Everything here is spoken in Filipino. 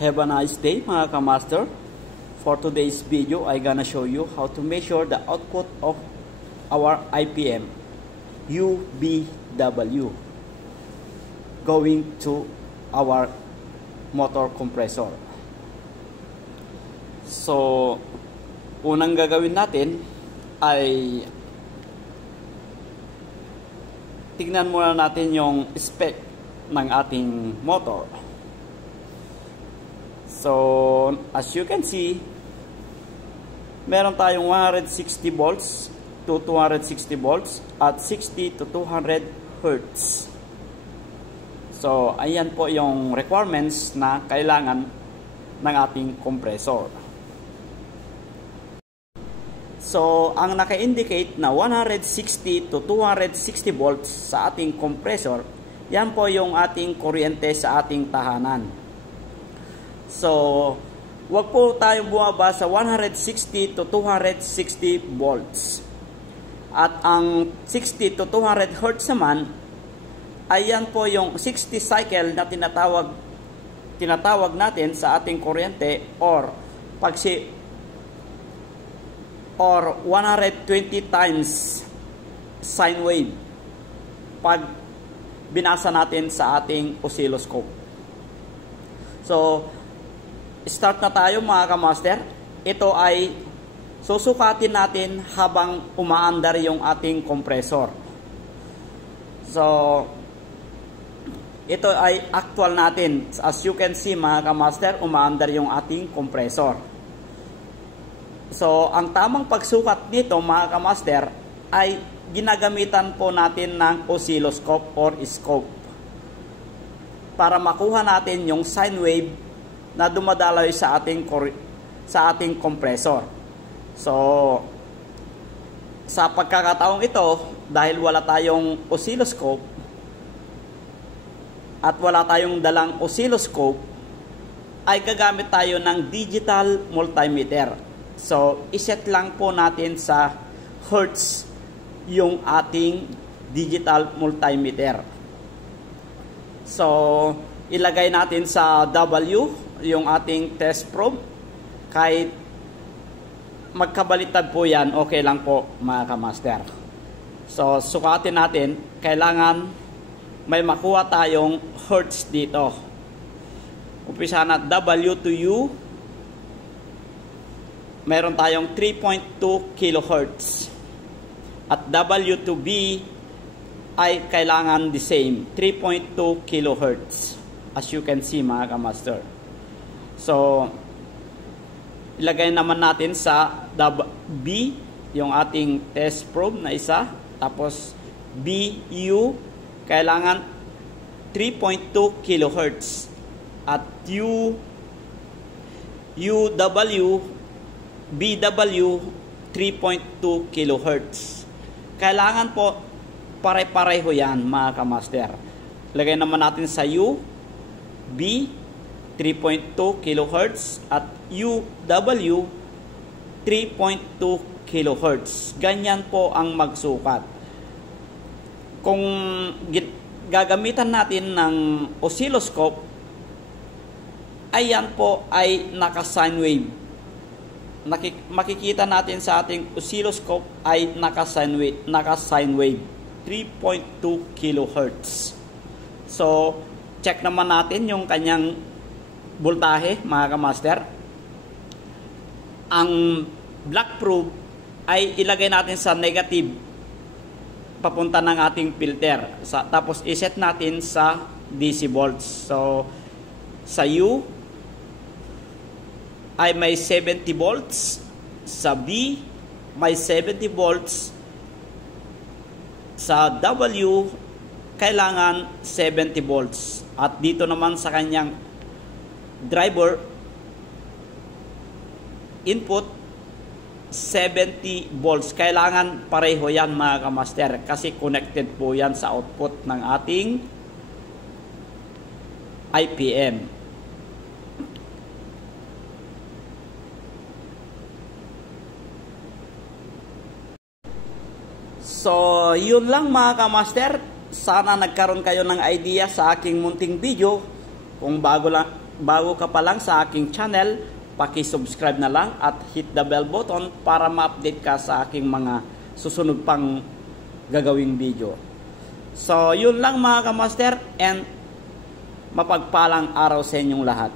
Have a nice day mga kamaster. For today's video, I gonna show you how to measure the output of our IPM UBW going to our motor compressor. So, unang gagawin natin ay tignan muna natin yung spec ng ating motor. So, as you can see, meron tayong 160 volts to 260 volts at 60 to 200 Hertz. So, ayan po yung requirements na kailangan ng ating compressor. So, ang naka-indicate na 160 to 260 volts sa ating compressor, yan po yung ating kuryente sa ating tahanan. So, wag po tayong bumaba sa 160 to 260 volts. At ang 60 to 200 Hertz naman, ayan po yung 60 cycle na tinatawag natin sa ating kuryente or 120 times sine wave pag binasa natin sa ating oscilloscope. So, start na tayo mga kamaster. Ito ay susukatin natin habang umaandar yung ating compressor. So, ito ay actual natin. As you can see mga kamaster, umaandar yung ating compressor. So, ang tamang pagsukat nito mga kamaster ay ginagamitan po natin ng oscilloscope or scope para makuha natin yung sine wave na dumadaloy sa ating compressor. So, sa pagkakataong ito, dahil wala tayong oscilloscope at wala tayong dalang oscilloscope, ay gagamit tayo ng digital multimeter. So, iset lang po natin sa Hertz yung ating digital multimeter. So, ilagay natin sa W yung ating test probe. Kahit magkabaliktad po yan, okay lang po mga kamaster. So, sukatin natin. Kailangan may makuha tayong Hertz dito. Umpisa na W to U. Meron tayong 3.2 kilohertz. At W to B ay kailangan the same, 3.2 kilohertz. As you can see mga kamaster. So, ilagay naman natin sa B, yung ating test probe na isa. Tapos, BU, kailangan 3.2 kilohertz. At BW, 3.2 kilohertz. Kailangan po pare-pareho yan mga kamaster. Lagay naman natin sa U, B, 3.2 kHz at UW 3.2 kHz. Ganyan po ang magsukat. Kung gagamitan natin ng oscilloscope, ayan po ay naka-sine wave. Makikita natin sa ating oscilloscope ay naka-sine wave 3.2 kHz. So, check naman natin yung kanyang voltahe mga kamaster. Ang black probe ay ilagay natin sa negative papunta ng ating filter. Tapos iset natin sa DC volts. So sa U ay may 70 volts, sa B may 70 volts, sa W kailangan 70 volts. At dito naman sa kanyang driver input 70 volts. Kailangan pareho yan mga kamaster kasi connected po yan sa output ng ating IPM. So, yun lang mga kamaster. Sana nagkaroon kayo ng idea sa aking munting video. Kung bago ka pa lang sa aking channel, paki-subscribe na lang at hit the bell button para ma-update ka sa aking mga susunod pang gagawing video. So, yun lang mga kamaster, and mapagpalang araw sa inyong lahat.